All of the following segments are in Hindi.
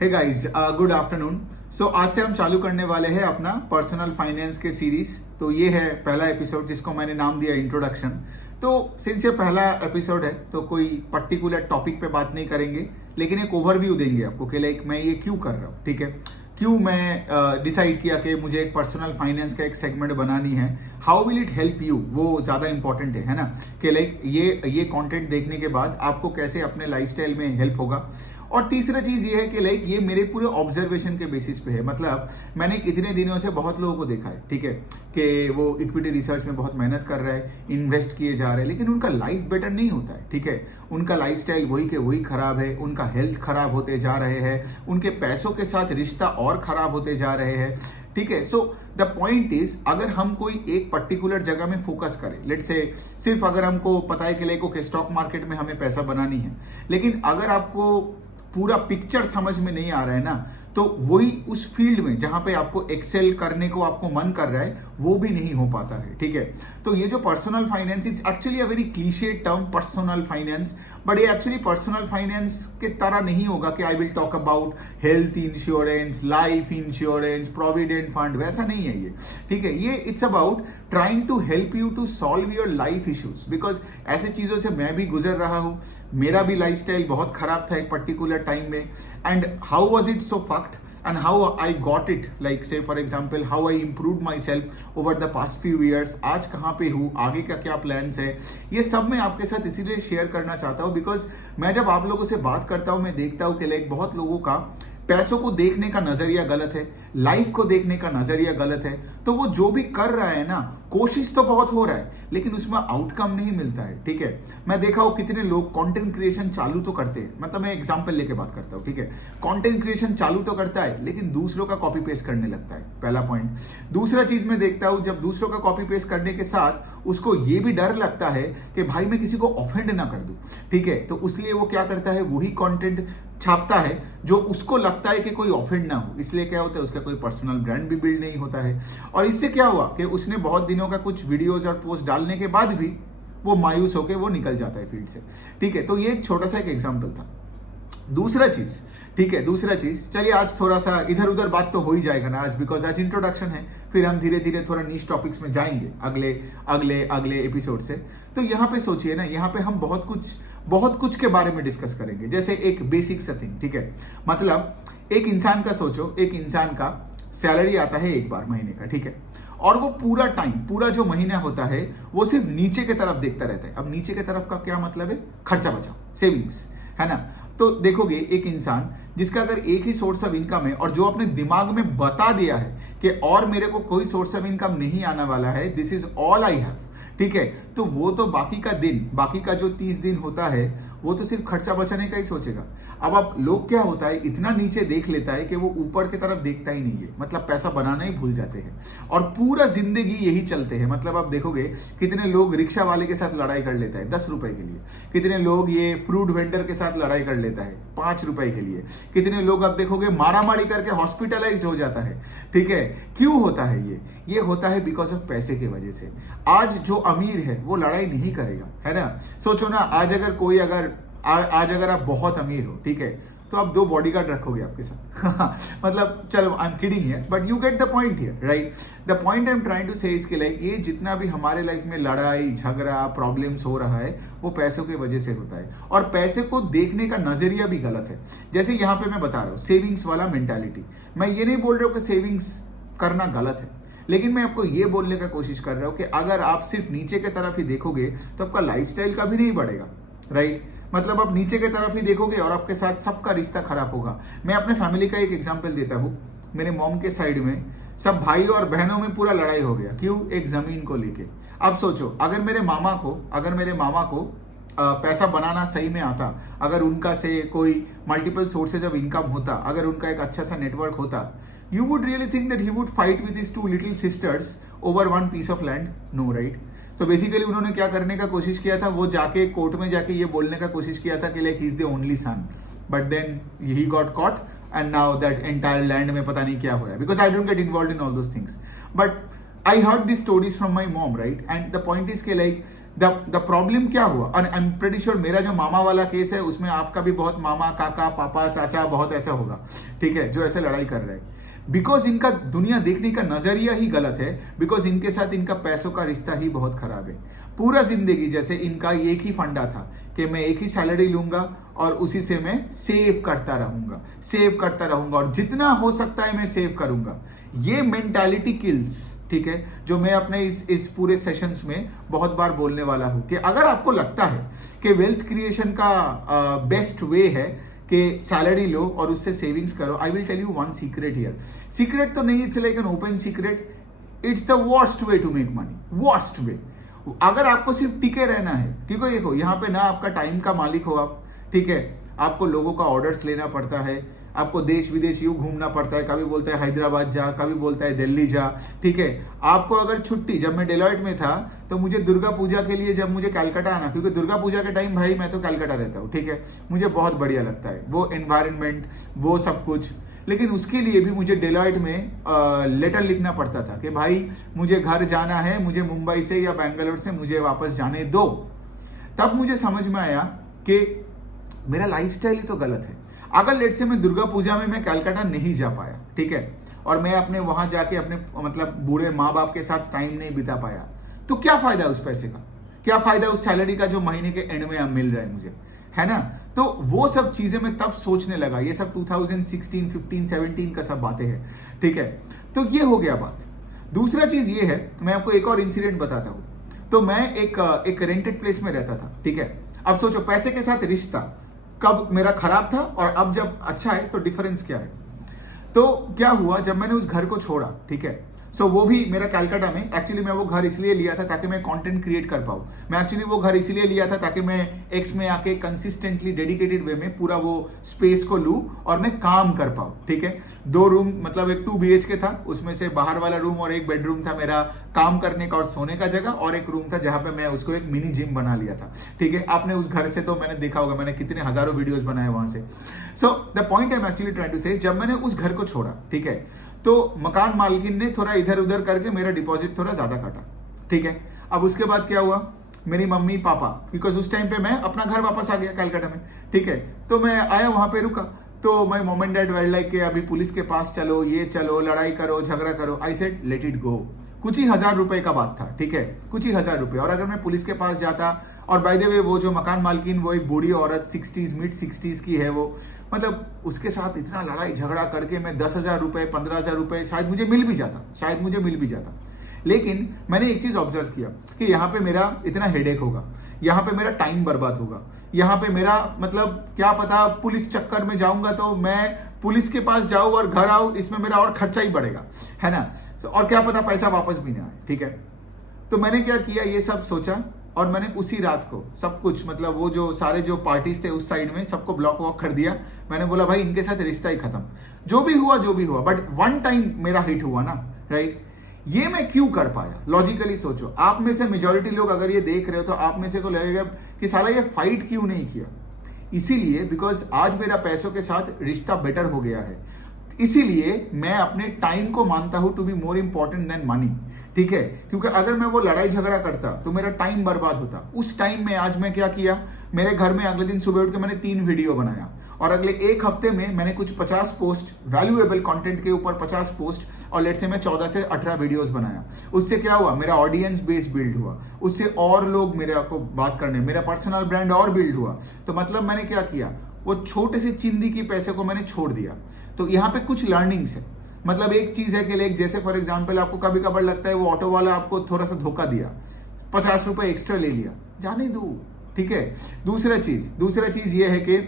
हे गाइस, गुड आफ्टरनून। सो आज से हम चालू करने वाले हैं अपना पर्सनल फाइनेंस के सीरीज। तो ये है पहला एपिसोड जिसको मैंने नाम दिया इंट्रोडक्शन। तो सिंस ये पहला एपिसोड है तो कोई पर्टिकुलर टॉपिक पे बात नहीं करेंगे, लेकिन एक ओवरव्यू देंगे आपको कि लाइक मैं ये क्यों कर रहा हूँ, ठीक है। क्यों मैं डिसाइड किया कि मुझे एक पर्सनल फाइनेंस का एक सेगमेंट बनानी है, how will it help you, वो ज्यादा इंपॉर्टेंट है ना। कि लाइक ये कंटेंट देखने के बाद आपको कैसे अपने लाइफस्टाइल में हेल्प होगा। और तीसरा चीज ये है कि लाइक ये मेरे पूरे ऑब्जर्वेशन के बेसिस पे है। मतलब मैंने इतने दिनों से बहुत लोगों को देखा है, ठीक है, कि वो इक्विटी रिसर्च में बहुत मेहनत कर रहा है, इन्वेस्ट किए जा रहे हैं, लेकिन उनका लाइफ बेटर नहीं होता है, ठीक है। उनका लाइफस्टाइल वही के वही खराब है, उनका हेल्थ खराब होते जा रहे हैं, उनके पैसों के साथ रिश्ता और खराब होते जा रहे हैं, ठीक है। सो द पॉइंट इज, अगर हम कोई एक पर्टिकुलर जगह में फोकस करें, लेट से सिर्फ अगर हमको पता है कि लाइक ओके स्टॉक मार्केट में हमें पैसा बनानी है, लेकिन अगर आपको पूरा पिक्चर समझ में नहीं आ रहा है ना, तो वही उस फील्ड में जहां पे आपको एक्सेल करने को आपको मन कर रहा है वो भी नहीं हो पाता है, ठीक है। तो ये जो personal finance is actually a very cliche term, personal finance, but ये एक्चुअली पर्सनल फाइनेंस के तरह नहीं होगा कि I will talk about health insurance, life insurance, provident fund, वैसा नहीं है ये, ठीक है। ये it's about trying to help you to solve your life issues, because ऐसे चीजों से मैं भी गुजर रहा हूं। मेरा भी लाइफस्टाइल बहुत खराब था एक पर्टिकुलर टाइम में, and how was it so fucked and how I got it, like say for example how I improved myself over the past few years, आज कहाँ पे हूँ, आगे का क्या प्लान्स है, ये सब मैं आपके साथ इसीलिए शेयर करना चाहता हूँ बिकॉज मैं जब आप लोगों से बात करता हूँ मैं देखता हूँ कि लाइक बहुत लोगों का पैसों को देखने का नजरिया गलत है, लाइफ को देखने का नजरिया गलत है। तो वो जो भी कर रहा है ना, कोशिश तो बहुत हो रहा है लेकिन उसमें आउटकम नहीं मिलता है, ठीक है। मैं देखा हूं कितने लोग कंटेंट क्रिएशन चालू तो करते हैं, मतलब मैं एग्जांपल लेके बात करता हूं, ठीक है। कंटेंट क्रिएशन चालू तो करता है लेकिन दूसरों का कॉपी पेस्ट करने लगता है, पहला पॉइंट। दूसरा चीज मैं देखता हूं, जब दूसरों का कॉपी पेस्ट करने के साथ उसको ये भी डर लगता है कि भाई मैं किसी को ऑफेंड ना कर दूं, ठीक है। तो उसलिए वो क्या करता है, वही कंटेंट छापता है जो उसको लगता है कि कोई ऑफेंड ना हो। इसलिए क्या होता है, उसका कोई पर्सनल ब्रांड भी बिल्ड नहीं होता है। और इससे क्या हुआ कि उसने बहुत दिनों का कुछ वीडियोज और पोस्ट डालने के बाद भी वो मायूस होकर वो निकल जाता है फील्ड से, ठीक है। तो ये एक छोटा सा एक एग्जाम्पल था। दूसरा चीज, ठीक है, दूसरा चीज, चलिए आज थोड़ा सा इधर उधर बात तो हो ही जाएगा ना आज, बिकॉज आज इंट्रोडक्शन है, फिर हम धीरे धीरे थोड़ा नीश टॉपिक्स में जाएंगे अगले अगले अगले एपिसोड से। तो यहाँ पे सोचिए ना, यहाँ पे हम बहुत कुछ के बारे में डिस्कस करेंगे। जैसे एक बेसिक सा थिंग, ठीक है। मतलब एक इंसान का सोचो, एक इंसान का सैलरी आता है एक बार महीने का, ठीक है, और वो पूरा टाइम, पूरा जो महीना होता है वो सिर्फ नीचे की तरफ देखता रहता है। अब नीचे की तरफ का क्या मतलब है, खर्चा बचाओ, सेविंग्स, है ना। तो देखोगे एक इंसान जिसका अगर एक ही सोर्स ऑफ इनकम है और जो अपने दिमाग में बता दिया है कि और मेरे को कोई सोर्स ऑफ इनकम नहीं आने वाला है, this is all I have, ठीक है, तो वो तो बाकी का दिन, बाकी का जो 30 दिन होता है वो तो सिर्फ खर्चा बचाने का ही सोचेगा। अब लोग क्या होता है, इतना नीचे देख लेता है कि वो ऊपर की तरफ देखता ही नहीं है, मतलब पैसा बनाना ही भूल जाते हैं और पूरा जिंदगी यही चलते हैं। मतलब आप देखोगे कितने लोग रिक्शा वाले के साथ लड़ाई कर लेता है 10 रुपए के लिए, कितने लोग ये फ्रूट वेंडर के साथ लड़ाई कर लेता है 5 रुपए के लिए, कितने लोग आप देखोगे मारामारी करके हॉस्पिटलाइज हो जाता है, ठीक है। क्यों होता है ये होता है बिकॉज ऑफ पैसे की वजह से। आज जो अमीर है वो लड़ाई नहीं करेगा, है ना। सोचो ना, आज अगर आप बहुत अमीर हो, ठीक है, तो आप 2 बॉडीगार्ड रखोगे आपके साथ मतलब चलो I am kidding here, but you get the point here, right. The point I am trying to say इसके लिए, ये जितना भी हमारे लाइफ में लड़ाई झगड़ा प्रॉब्लम्स हो रहा है वो पैसों की वजह से होता है, और पैसे को देखने का नजरिया भी गलत है। जैसे यहाँ पे मैं बता रहा हूँ सेविंग्स वाला मेंटालिटी, मैं ये नहीं बोल रहा हूँ कि सेविंग्स करना गलत है, लेकिन मैं आपको ये बोलने का कोशिश कर रहा हूं कि अगर आप सिर्फ नीचे की तरफ ही देखोगे तो आपका लाइफस्टाइल कभी नहीं बढ़ेगा, राइट। मतलब आप नीचे की तरफ ही देखोगे और आपके साथ सबका रिश्ता खराब होगा। मैं अपने फैमिली का एक एग्जांपल देता हूं। मेरे मॉम के साइड में सब भाई और बहनों में पूरा लड़ाई हो गया, क्यों, एक जमीन को लेके। अब सोचो, अगर मेरे मामा को पैसा बनाना सही में आता, अगर उनका से कोई मल्टीपल सोर्सेज ऑफ इनकम होता, अगर उनका एक अच्छा सा नेटवर्क होता, you would really think that he would fight with his 2 little sisters over 1 piece of land? No, right? So basically उन्होंने क्या करने का कोशिश किया था, वो जाके कोर्ट में जाके ये बोलने का कोशिश किया था कि like he is the only son, but then he got caught and now that entire land में पता नहीं क्या हो रहा है, because I don't get involved in all those things, but I heard these stories from my mom, right? And the point is कि like द प्रॉब्लम क्या हुआ, और आई एम प्रेटी श्योर मेरा जो मामा वाला केस है उसमें आपका भी बहुत मामा, काका, पापा, चाचा बहुत ऐसा होगा, ठीक है, जो ऐसे लड़ाई कर रहे हैं। बिकॉज इनका दुनिया देखने का नजरिया ही गलत है, बिकॉज इनके साथ इनका पैसों का रिश्ता ही बहुत खराब है। पूरा जिंदगी जैसे इनका एक ही फंडा था कि मैं एक ही सैलरी लूंगा और उसी से मैं सेव करता रहूंगा और जितना हो सकता है मैं सेव करूंगा। ये मेंटालिटी किल्स, ठीक है, जो मैं अपने इस पूरे सेशंस में बहुत बार बोलने वाला हूं कि अगर आपको लगता है कि वेल्थ क्रिएशन का बेस्ट वे है कि सैलरी लो और उससे सेविंग्स करो, I will tell you one secret here. Secret तो नहीं, it's like an open secret, it's the worst way to make money, worst way. अगर आपको सिर्फ टिके रहना है, क्योंकि देखो यहाँ पे ना आपका टाइम का मालिक हो आप, ठीक है, आपको लोगों का ऑर्डर्स लेना पड़ता है, आपको देश विदेश यूं घूमना पड़ता है, कभी बोलता है हैदराबाद जा, कभी बोलता है दिल्ली जा, ठीक है। आपको अगर छुट्टी, जब मैं डेलॉयट में था तो मुझे दुर्गा पूजा के लिए जब मुझे कलकत्ता आना, क्योंकि दुर्गा पूजा के टाइम भाई मैं तो कलकत्ता रहता हूँ, ठीक है, मुझे बहुत बढ़िया लगता है वो एनवायरनमेंट, वो सब कुछ। लेकिन उसके लिए भी मुझे डेलॉयट में लेटर लिखना पड़ता था कि भाई मुझे घर जाना है, मुझे मुंबई से या बैंगलोर से मुझे वापस जाने दो। तब मुझे समझ में आया कि मेरा लाइफस्टाइल ही तो गलत है। अगर लेट से मैं दुर्गा पूजा में मैं कलकत्ता नहीं जा पाया, ठीक है, और मैं अपने वहां जाके अपने मतलब बूढ़े माँ बाप के साथ टाइम नहीं बिता पाया, तो क्या फायदा उस पैसे का, क्या फायदा उस सैलरी का जो महीने के एंड में मिल रहा है मुझे, है ना। तो वो सब चीजें मैं तब सोचने लगा, ये सब 2016, 15, 17 का सब बातें हैं, ठीक है। तो ये हो गया बात। दूसरा चीज ये है, मैं आपको एक और इंसिडेंट बताता हूं। तो मैं एक रेंटेड प्लेस में रहता था, ठीक है। अब सोचो पैसे के साथ रिश्ता कब मेरा खराब था और अब जब अच्छा है तो डिफरेंस क्या है। तो क्या हुआ, जब मैंने उस घर को छोड़ा, ठीक है, सो वो भी मेरा कलकत्ता में, एक्चुअली मैं वो घर इसलिए लिया था ताकि मैं कंटेंट क्रिएट कर पाऊं। मैं एक्चुअली वो घर इसलिए लिया था ताकि मैं एक्स में आके कंसिस्टेंटली डेडिकेटेड वे में पूरा वो स्पेस को लूं और मैं काम कर पाऊं, ठीक है। 2 रूम, मतलब एक 2 BHK था, उसमें से बाहर वाला रूम और एक बेडरूम था मेरा काम करने का और सोने का जगह, और एक रूम था जहां पे मैं उसको एक मिनी जिम बना लिया था, ठीक है। आपने उस घर से तो मैंने देखा होगा, मैंने कितने हजारों वीडियोस बनाए वहां से। So the point I am actually trying to say, जब मैंने उस घर को छोड़ा, ठीक है, तो मकान मालकिन ने थोड़ा इधर उधर करके मेरा डिपॉजिट थोड़ा ज्यादा काटा, ठीक है। अब उसके बाद क्या हुआ, मेरी मम्मी पापा, बिकॉज उस टाइम पे मैं अपना घर वापस आ गया कलकत्ता में, ठीक है, तो मैं आया वहां पे रुका। तो my mom and dad wild like के अभी पुलिस के पास चलो, ये चलो, लड़ाई करो, झगड़ा करो। I said let it go. कुछ ही 1000 रुपए का बात था, ठीक है, कुछ ही 1000 रुपए। और अगर मैं पुलिस के पास जाता, और बाय द वे वो जो मकान मालकिन वो एक बूढ़ी औरत 60s मिड 60s की है, वो मतलब उसके साथ इतना लड़ाई झगड़ा करके मैं 10,000 रुपए 15,000 रुपए शायद मुझे मिल भी जाता। लेकिन मैंने एक चीज ऑब्जर्व किया कि यहाँ पे मेरा इतना हेडेक होगा, यहाँ पे मेरा टाइम बर्बाद होगा, यहाँ पे मेरा मतलब क्या पता पुलिस चक्कर में जाऊंगा तो मैं पुलिस के पास जाऊं और घर आऊं, इसमें मेरा और खर्चा ही बढ़ेगा, है ना। तो और क्या पता पैसा वापस भी ना आए, ठीक है। तो मैंने क्या किया, ये सब सोचा और मैंने उसी रात को सब कुछ, मतलब वो जो सारे जो पार्टीज थे उस साइड में सबको ब्लॉक वॉक कर दिया। मैंने बोला भाई इनके साथ रिश्ता ही खत्म, जो भी हुआ, बट वन टाइम मेरा हिट हुआ ना, राइट। ये मैं क्यों कर पाया, लॉजिकली सोचो। आप में से मेजोरिटी लोग अगर ये देख रहे हो तो आप में से को लगेगा कि साला ये फाइट क्यों नहीं किया। इसीलिए बिकॉज आज मेरा पैसों के साथ रिश्ता बेटर हो गया है, इसीलिए मैं अपने टाइम को मानता हूं to be more important than money, ठीक है। क्योंकि अगर मैं वो लड़ाई झगड़ा करता तो मेरा टाइम बर्बाद होता। उस टाइम में आज मैं क्या किया, मेरे घर में अगले दिन सुबह उठ के मैंने 3 वीडियो बनाया और अगले 1 हफ्ते में मैंने कुछ 50 पोस्ट, वैल्यूएबल कंटेंट के ऊपर 50 पोस्ट, और लेट से मैं 14 से 18 वीडियोस बनाया। उससे क्या हुआ, मेरा ऑडियंस बेस बिल्ड हुआ, उससे और लोग मेरे को बात करने, मेरा पर्सनल ब्रांड और बिल्ड हुआ। तो मतलब मैंने क्या किया, वो छोटे से चिंदी की पैसे को मैंने छोड़ दिया। तो यहाँ पे कुछ लर्निंग्स है। मतलब एक चीज है कि लाइक जैसे फॉर एग्जांपल आपको कभी कभार लगता है वो ऑटो वाला आपको थोड़ा सा धोखा दिया, 50 रुपए एक्स्ट्रा ले लिया, जाने दो, ठीक है। दूसरा चीज ये है कि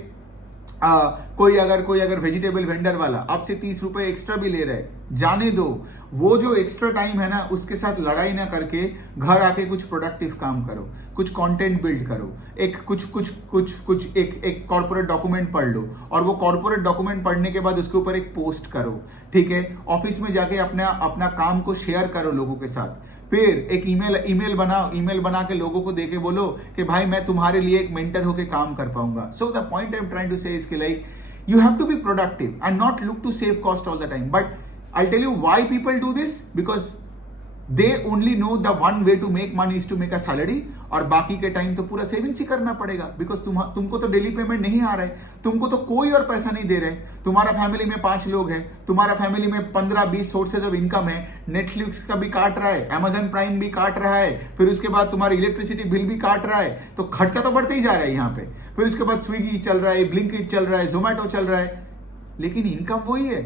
कोई अगर वेजिटेबल वेंडर वाला आपसे 30 रुपए एक्स्ट्रा भी ले रहा है, जाने दो। वो जो एक्स्ट्रा टाइम है ना, उसके साथ लड़ाई ना करके घर आके कुछ प्रोडक्टिव काम करो, कुछ कंटेंट बिल्ड करो, एक कॉर्पोरेट डॉक्यूमेंट पढ़ लो, और वो कॉर्पोरेट डॉक्यूमेंट पढ़ने के बाद उसके ऊपर एक पोस्ट करो, ठीक है। ऑफिस में जाके अपना काम को शेयर करो लोगों के साथ। फिर एक ईमेल बना के लोगों को देके बोलो कि भाई मैं तुम्हारे लिए एक मेंटर होके काम कर पाऊंगा। So the point I am trying to say is कि like you have to be productive and not look to save cost all the time. But I tell you why people do this, because they only know the one way to make money is to make a salary, और बाकी के टाइम तो पूरा सेविंग्स ही करना पड़ेगा, बिकॉज तुमको तो डेली पेमेंट नहीं आ रहा है, तुमको तो कोई और पैसा नहीं दे रहे। तुम्हारा फैमिली में 5 लोग हैं, तुम्हारा फैमिली में 15-20 सोर्सेज ऑफ इनकम है, नेटफ्लिक्स का भी काट रहा है, अमेजन प्राइम भी काट रहा है, फिर उसके बाद तुम्हारा इलेक्ट्रिसिटी बिल भी काट रहा है, तो खर्चा तो बढ़ते ही जा रहा है यहाँ पे। फिर उसके बाद स्विगी चल रहा है, ब्लिंकिट चल रहा है, जोमेटो चल रहा है, लेकिन इनकम वही है।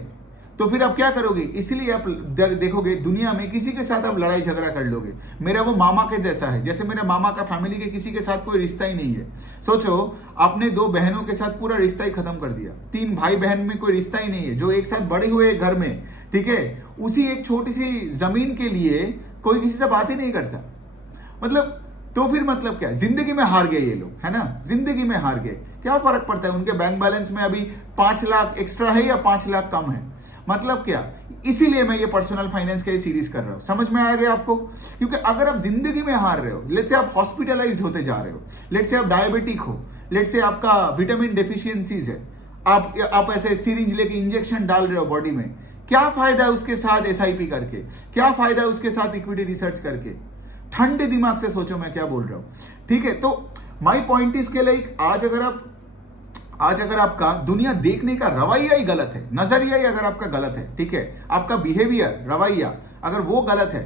तो फिर आप क्या करोगे? इसलिए आप देखोगे दुनिया में किसी के साथ आप लड़ाई झगड़ा कर लोगे। मेरा वो मामा के जैसा है, जैसे मेरे मामा का फैमिली के किसी के साथ कोई रिश्ता ही नहीं है। सोचो, आपने 2 बहनों के साथ पूरा रिश्ता ही खत्म कर दिया, 3 भाई बहन में कोई रिश्ता ही नहीं है, जो एक साथ बड़े हुए घर में, ठीक है, उसी एक छोटी सी जमीन के लिए कोई किसी से बात ही नहीं करता। मतलब तो फिर मतलब क्या? जिंदगी में हार गए ये लोग, है ना, जिंदगी में हार गए। क्या फर्क पड़ता है? उनके बैंक बैलेंस में अभी 5 लाख एक्स्ट्रा है या 5 लाख कम है, मतलब क्या? इसीलिए मैं ये पर्सनल फाइनेंस का ये सीरीज कर रहा हूं। समझ में आ गया आपको? क्योंकि अगर आप जिंदगी में हार रहे हो, लेट्स से आप हॉस्पिटलाइज्ड होते जा रहे हो, लेट्स से आप डायबिटिक हो, लेट्स से आपका विटामिन डेफिशिएंसीज है, आप ऐसे सिरिंज लेके इंजेक्शन डाल रहे हो बॉडी में, क्या फायदा है उसके साथ एसआईपी करके? क्या फायदा है उसके साथ इक्विटी रिसर्च करके? ठंडे दिमाग से सोचो मैं क्या बोल रहा हूं, ठीक है? तो माई पॉइंट इज के लाइक आज अगर आपका दुनिया देखने का रवैया ही गलत है, नजरिया ही अगर आपका गलत है, ठीक है, आपका बिहेवियर, रवैया अगर वो गलत है,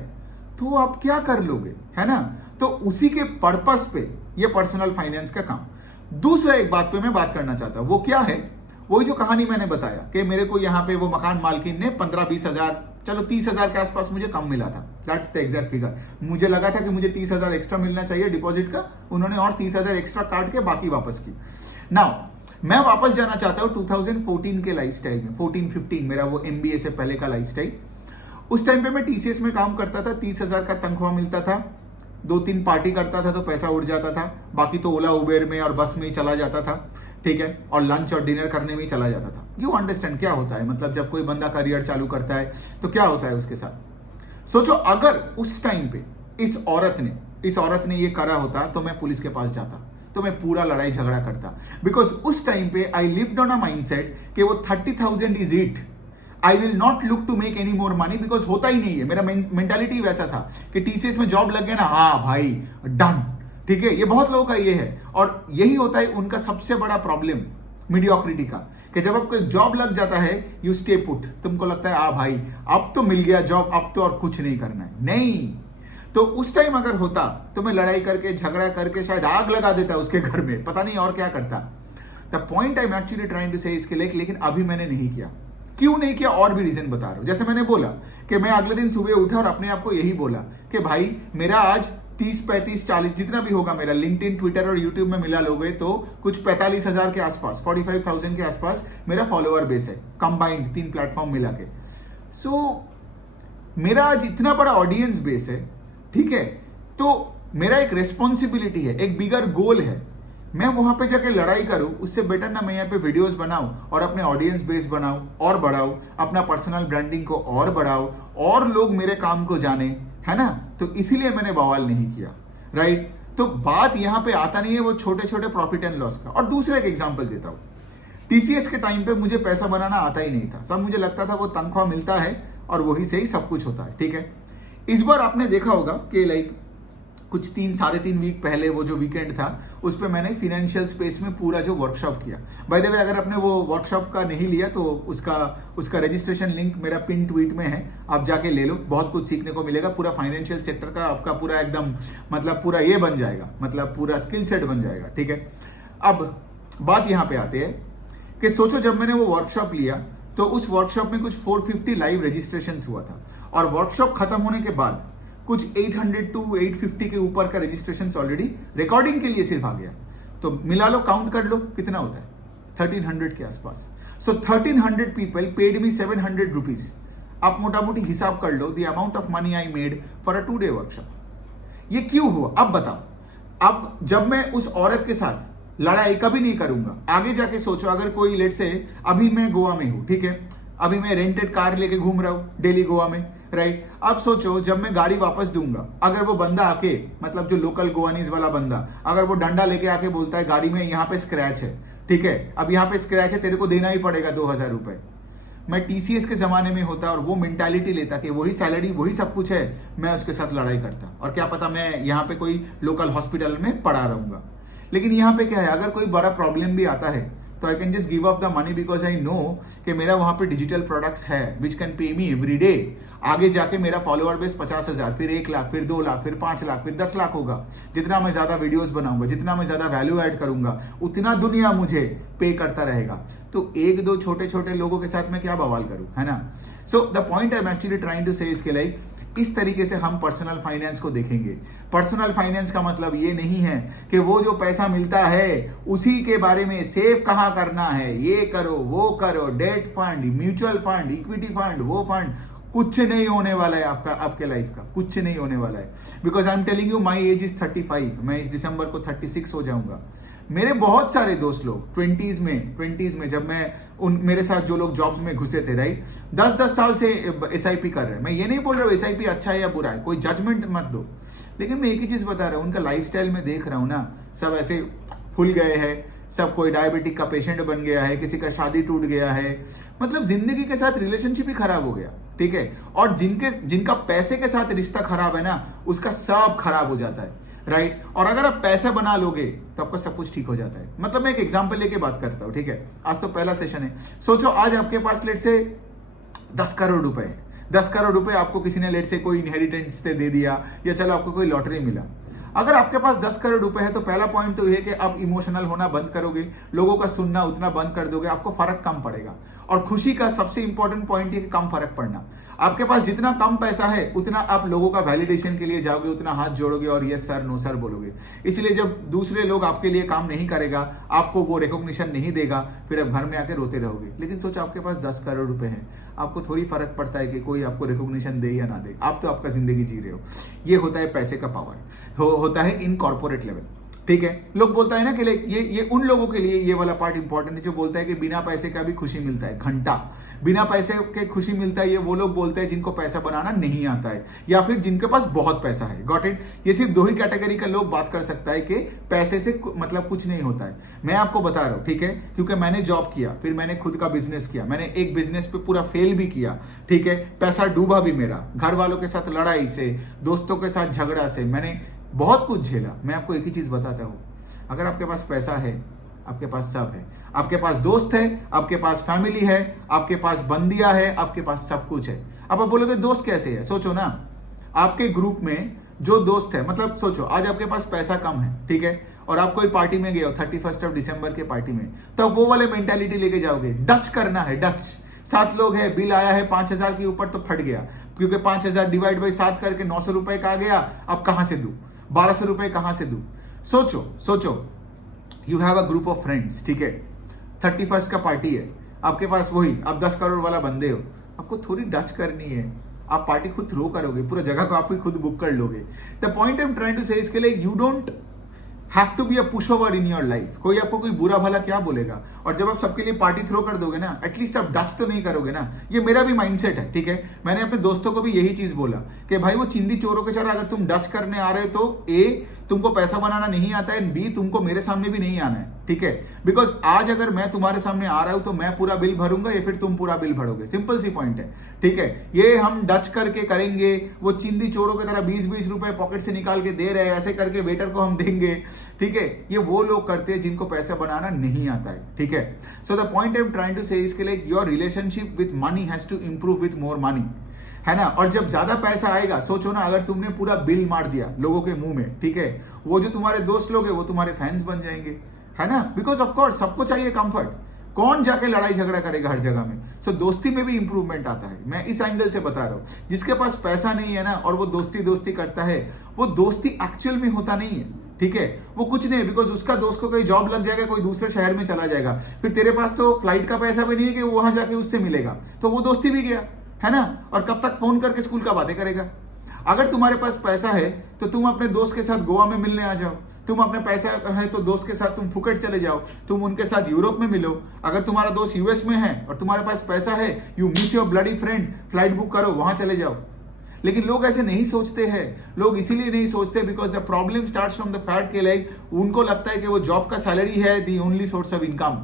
तो आप क्या कर लोगे, है ना? तो उसी के पर्पस पे ये पर्सनल फाइनेंस का काम। दूसरा एक बात पे मैं बात करना चाहता हूं, वो क्या है? वही जो कहानी मैंने बताया कि मेरे को यहां पे वो मकान मालकिन ने 15-20 हजार, चलो 30 हजार के आसपास मुझे कम मिला था, दैट्स द एग्जैक्ट फिगर। मुझे लगा था कि मुझे 30 हजार एक्स्ट्रा मिलना चाहिए डिपॉजिट का, उन्होंने और 30 हजार एक्स्ट्रा काट के बाकी वापस की। नाउ मैं वापस जाना चाहता हूं 2014 के लाइफस्टाइल में, 14-15 मेरा वो एमबीए से पहले का लाइफस्टाइल। उस टाइम पे मैं टीसीएस में काम करता था, 30 हजार का तनख्वाह मिलता था, 2-3 पार्टी करता था तो पैसा उड़ जाता था, बाकी तो ओला उबेर में और बस में ही चला जाता था, ठीक है, और लंच और डिनर करने में ही चला जाता था। यू अंडरस्टैंड क्या होता है? मतलब जब कोई बंदा करियर चालू करता है तो क्या होता है उसके साथ। सोचो अगर उस टाइम पे इस औरत ने ये करा होता तो मैं पुलिस के पास जाता, तो मैं पूरा लड़ाई झगड़ा करता, बिकॉज उस टाइम पे I lived on a mindset कि वो 30,000 is it, I will not look to make any more money, because होता ही नहीं है। मेरा मेंटालिटी वैसा था कि टीसीएस में जॉब लग गया ना, हाँ भाई डन, ठीक है। ये बहुत लोगों का ये है, और यही होता है उनका सबसे बड़ा प्रॉब्लम मीडियोक्रिटी का, कि जब आपको जॉब लग जाता है यू स्टे पुट, तुमको लगता है भाई अब तो मिल गया जॉब, अब तो और कुछ नहीं करना है। नहीं, तो उस टाइम अगर होता तो मैं लड़ाई करके झगड़ा करके शायद आग लगा देता उसके घर में, पता नहीं और क्या करता। The point I am actually trying to say इसके लिए, लेकिन अभी मैंने नहीं किया। क्यों नहीं किया? और भी रीजन बता रहा हूं। जैसे मैंने बोला कि मैं अगले दिन सुबह उठा और अपने आप को यही बोला कि भाई मेरा आज 30, 35, 40 जितना भी होगा मेरा लिंक्डइन, ट्विटर और यूट्यूब में मिला लोगे तो कुछ 45,000 के आसपास, 45,000 के आसपास मेरा फॉलोअर बेस है, कंबाइंड 3 प्लेटफॉर्म मिला के। सो मेरा आज इतना बड़ा ऑडियंस बेस है, ठीक है, तो मेरा एक रेस्पॉन्सिबिलिटी है, एक बिगर गोल है। मैं वहां पे जाके लड़ाई करूं, उससे बेटर ना मैं यहाँ पे वीडियोस बनाऊं और अपने ऑडियंस बेस बनाऊं और बढ़ाऊं, अपना पर्सनल ब्रांडिंग को और बढ़ाऊं और लोग मेरे काम को जाने, है ना। तो इसीलिए मैंने बवाल नहीं किया, राइट। तो बात यहां पे आता नहीं है वो छोटे छोटे प्रॉफिट एंड लॉस का। और दूसरा एक एग्जांपल देता हूं, टीसीएस के टाइम पे मुझे पैसा बनाना आता ही नहीं था। सब मुझे लगता था वो तनख्वाह मिलता है और वही से ही सब कुछ होता है, ठीक है। इस बार आपने देखा होगा कि लाइक कुछ 3-3.5 वीक पहले वो जो वीकेंड था उस पे मैंने फाइनेंशियल स्पेस में पूरा जो वर्कशॉप किया। बाय द वे अगर आपने वो वर्कशॉप का नहीं लिया तो उसका रजिस्ट्रेशन लिंक मेरा पिन ट्वीट में है, आप जाके ले लो, बहुत कुछ सीखने को मिलेगा। पूरा फाइनेंशियल सेक्टर का आपका पूरा एकदम मतलब पूरा ये बन जाएगा, मतलब पूरा स्किल सेट बन जाएगा, ठीक है। अब बात यहां पे आते हैं कि सोचो जब मैंने वो वर्कशॉप लिया तो उस वर्कशॉप में कुछ 450 लाइव रजिस्ट्रेशन हुआ था, और वर्कशॉप खत्म होने के बाद कुछ 800 to 850 के ऊपर का रजिस्ट्रेशन ऑलरेडी रिकॉर्डिंग के लिए सिर्फ आ गया। तो मिला लो, काउंट कर लो कितना होता है, 1300 के आसपास। So 1300 people paid me 700 rupees. आप मोटा मोटी हिसाब कर लो the amount of money I made for a 2-day workshop. ये क्यों हुआ अब बताओ। अब जब मैं उस औरत के साथ लड़ाई कभी नहीं करूंगा, आगे जाके सोचो अगर कोई लेट से, अभी मैं गोवा में हूं, ठीक है, अभी मैं रेंटेड कार लेके घूम रहा हूं दिल्ली गोवा में, राइट। अब सोचो जब मैं गाड़ी वापस दूंगा, अगर वो बंदा आके, मतलब जो लोकल गोवानीज वाला बंदा, अगर वो डंडा लेके आके बोलता है गाड़ी में यहाँ पे स्क्रैच है, ठीक है, अब यहाँ पे स्क्रैच है, तेरे को देना ही पड़ेगा 2,000 रुपए। मैं टीसीएस के जमाने में होता और वो मेंटालिटी लेता कि वही सैलरी वही सब कुछ है, मैं उसके साथ लड़ाई करता और क्या पता मैं यहाँ पे कोई लोकल हॉस्पिटल में पड़ा रहूंगा। लेकिन यहाँ पे क्या है, अगर कोई बड़ा प्रॉब्लम भी आता है तो I can just give up the money because I know कि मेरा वहां पे डिजिटल प्रोडक्ट्स है which can pay me every day. आगे जाके मेरा फॉलोअर बेस 50,000, फिर 1 लाख, फिर 2 लाख, फिर 5 लाख, फिर 10 लाख होगा। जितना मैं ज्यादा वीडियोस बनाऊंगा, जितना मैं ज्यादा वैल्यू ऐड करूंगा, उतना दुनिया मुझे पे करता रहेगा। तो एक दो छोटे छोटे लोगों के साथ मैं क्या बवाल करूं, है ना। So the point I am actually trying to say इसके लाइक इस तरीके से हम पर्सनल फाइनेंस को देखेंगे। पर्सनल फाइनेंस का मतलब ये नहीं है कि वो जो पैसा मिलता है उसी के बारे में सेव कहां करना है, ये करो वो करो, debt fund, mutual fund, equity fund, वो फंड, कुछ नहीं होने वाला है आपका, आपके लाइफ का कुछ नहीं होने वाला है। Because I am telling you my age is 35, मैं इस दिसंबर को 36 हो जाऊंगा। मेरे बहुत सारे दोस्त लोग 20s में जब मैं मेरे साथ जो लोग जॉब्स में घुसे थे, राइट, 10-10 साल से एसआईपी कर रहे हैं। मैं ये नहीं बोल रहा हूँ एसआईपी अच्छा है या बुरा है, कोई जजमेंट मत दो, लेकिन मैं एक ही चीज बता रहा हूँ, उनका लाइफस्टाइल में देख रहा हूँ ना, सब ऐसे फुल गए हैं, सब कोई डायबिटिक का पेशेंट बन गया है, किसी का शादी टूट गया है, मतलब जिंदगी के साथ रिलेशनशिप ही खराब हो गया, ठीक है। और जिनका पैसे के साथ रिश्ता खराब है ना, उसका सब खराब हो जाता है, राइट। और अगर आप पैसा बना लोगे तो आपका सब कुछ ठीक हो जाता है। मतलब मैं एक एग्जांपल लेके बात करता हूं, ठीक है। आज तो पहला सेशन है। सोचो आज आपके पास लेट से 10 करोड़ रुपए है। 10 करोड़ रुपए आपको किसी ने लेट से कोई इनहेरिटेंस से दे दिया, या चलो आपको कोई लॉटरी मिला। अगर आपके पास 10 करोड़ रुपए है तो पहला पॉइंट तो यह कि आप इमोशनल होना बंद करोगे, लोगों का सुनना उतना बंद कर दोगे, आपको फर्क कम पड़ेगा। और खुशी का सबसे इंपॉर्टेंट पॉइंट है कि कम फर्क पड़ना। आपके पास जितना कम पैसा है उतना आप लोगों का वैलिडेशन के लिए जाओगे, उतना हाथ जोड़ोगे और यस सर नो सर बोलोगे। इसलिए जब दूसरे लोग आपके लिए काम नहीं करेगा, आपको वो रिकॉग्निशन नहीं देगा, फिर आप घर में आके रोते रहोगे। लेकिन सोचो आपके पास 10 करोड़ रुपए हैं, आपको थोड़ी फर्क पड़ता है कि कोई आपको रिकॉग्निशन दे या ना दे, आप तो आपका जिंदगी जी रहे हो। ये होता है पैसे का पावर, होता है इन कॉर्पोरेट लेवल, ठीक है। लोग बोलता है ना कि ये उन लोगों के लिए ये वाला पार्ट इंपॉर्टेंट है जो बोलता है कि बिना पैसे का भी खुशी मिलता है। घंटा बिना पैसे के खुशी मिलता है, ये वो लोग बोलते हैं जिनको पैसा बनाना नहीं आता है, या फिर जिनके पास बहुत पैसा है। Got it. ये सिर्फ 2 ही कैटेगरी का लोग बात कर सकता है कि पैसे से मतलब कुछ नहीं होता है। मैं आपको बता रहा हूं, ठीक है, क्योंकि मैंने जॉब किया, फिर मैंने खुद का बिजनेस किया, मैंने एक बिजनेस पे पूरा फेल भी किया, ठीक है, पैसा डूबा भी मेरा, घर वालों के साथ लड़ाई से, दोस्तों के साथ झगड़ा से, मैंने बहुत कुछ झेला। मैं आपको एक ही चीज बताता हूं, अगर आपके पास पैसा है, आपके पास सब है, आपके पास दोस्त है, आपके पास फैमिली है, आपके पास बंदियां है, आपके पास सब कुछ है। अब आप बोलोगे दोस्त कैसे है, सोचो ना, आपके ग्रुप में जो दोस्त है, मतलब सोचो आज आपके पास पैसा कम है, ठीक है, और आप कोई पार्टी में गए हो 31 दिसंबर के पार्टी में, तो वो वाले मेंटालिटी लेके जाओगे, डच करना है, डच। 7 लोग है, बिल आया है 5,000 के ऊपर, तो फट गया, क्योंकि 5,000 डिवाइड बाई 7 करके 900 रुपए का आ गया। अब कहां से दूं, 1200 रुपए कहां से दूं। सोचो you have a group of friends, ठीक है, 31 का पार्टी है, आपके पास वही आप 10 करोड़ वाला बंदे हो, आपको थोड़ी डच करनी है, आप पार्टी खुद थ्रो करोगे, पूरा जगह को आप ही खुद बुक कर लोगे। The point I am trying to say इसके लिए you don't have to be a pushover in your life. कोई आपको कोई बुरा भला क्या बोलेगा, और जब आप सबके लिए पार्टी थ्रो कर दोगे ना, एटलीस्ट आप डच तो नहीं करोगे ना। ये मेरा भी माइंडसेट है, ठीक है। मैंने अपने दोस्तों को भी यही चीज बोला कि भाई वो चिंदी चोरों के चढ़, अगर तुम डच करने आ रहे हो तो ए तुमको पैसा बनाना नहीं आता है, बी तुमको मेरे सामने भी नहीं आना है, ठीक है। बिकॉज आज अगर मैं तुम्हारे सामने आ रहा हूं तो मैं पूरा बिल भरूंगा या फिर तुम पूरा बिल भरोगे, सिंपल सी पॉइंट है, ठीक है। ये हम डच करके करेंगे, वो चिंदी चोरों की तरह 20-20 रुपए पॉकेट से निकाल के दे रहे हैं, ऐसे करके वेटर को हम देंगे, ठीक है। ये वो लोग करते हैं जिनको पैसा बनाना नहीं आता है, ठीक है। So the point I am trying to say इसके लिए your relationship with money has to improve with more money, है ना। और जब ज्यादा पैसा आएगा, सोचो ना, अगर तुमने पूरा बिल मार दिया लोगों के मुंह में, ठीक है, वो जो तुम्हारे दोस्त लोग हैं वो तुम्हारे फैंस बन जाएंगे, है ना। बिकॉज ऑफ कोर्स सबको चाहिए कंफर्ट, कौन जाके लड़ाई झगड़ा करेगा हर जगह में। सो दोस्ती में भी इंप्रूवमेंट आता है। मैं इस एंगल से बता रहा हूं, जिसके पास पैसा नहीं है ना और वो दोस्ती करता है, वो दोस्ती एक्चुअल में होता नहीं है, ठीक है। वो कुछ नहीं है, बिकॉज उसका दोस्त को कोई जॉब लग जाएगा, कोई दूसरे शहर में चला जाएगा, फिर तेरे पास तो फ्लाइट का पैसा भी नहीं है कि वहां जाके उससे मिलेगा, तो वो दोस्ती भी गया, है ना। और कब तक फोन करके स्कूल का बातें करेगा। अगर तुम्हारे पास पैसा है तो तुम अपने दोस्त के साथ गोवा में मिलने आ जाओ, तुम अपने पैसा है तो दोस्त के साथ तुम फुकेट चले जाओ, तुम उनके साथ यूरोप में मिलो। अगर तुम्हारा दोस्त यूएस में है और तुम्हारे पास पैसा है, you miss your bloody friend, flight book करो, वहां चले जाओ। लेकिन लोग ऐसे नहीं सोचते हैं। लोग इसीलिए नहीं सोचते because the problem starts from the fact के लाइक उनको लगता है कि वो जॉब का सैलरी है the only source of income,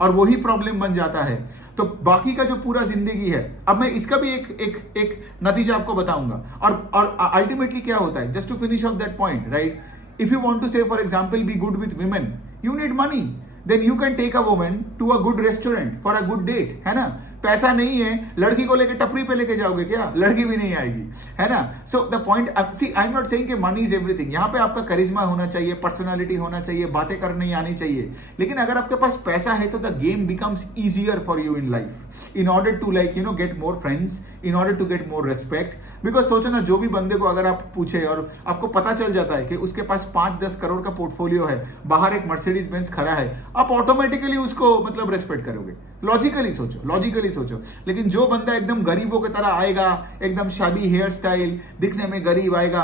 और वही प्रॉब्लम बन जाता है। तो बाकी का जो पूरा जिंदगी है, अब मैं इसका भी एक नतीजा आपको बताऊंगा। और अल्टीमेटली क्या होता है, just to finish off that point, right, if you want to say for example be good with women, you need money, then you can take a woman to a good restaurant for a good date, है ना। पैसा नहीं है, लड़की को लेके टपरी पे लेके जाओगे क्या, लड़की भी नहीं आएगी, है ना। So the point, I am not saying कि मनी इज एवरीथिंग, यहां पे आपका करिश्मा होना चाहिए, पर्सनालिटी होना चाहिए, बातें करनी आनी चाहिए, लेकिन अगर आपके पास पैसा है तो the game becomes easier for you in life, in order to like you know get more friends, in order to get more respect. Because सोचो ना, जो भी बंदे को अगर आप पूछे और आपको पता चल जाता है कि उसके पास 5-10 करोड़ का पोर्टफोलियो है, बाहर एक मर्सिडीज बेंज खड़ा है, आप ऑटोमेटिकली उसको मतलब रेस्पेक्ट करोगे। लॉजिकली सोचो। लेकिन जो बंदा एकदम गरीबों की तरह आएगा, एकदम शाबी हेयर स्टाइल, दिखने में गरीब आएगा,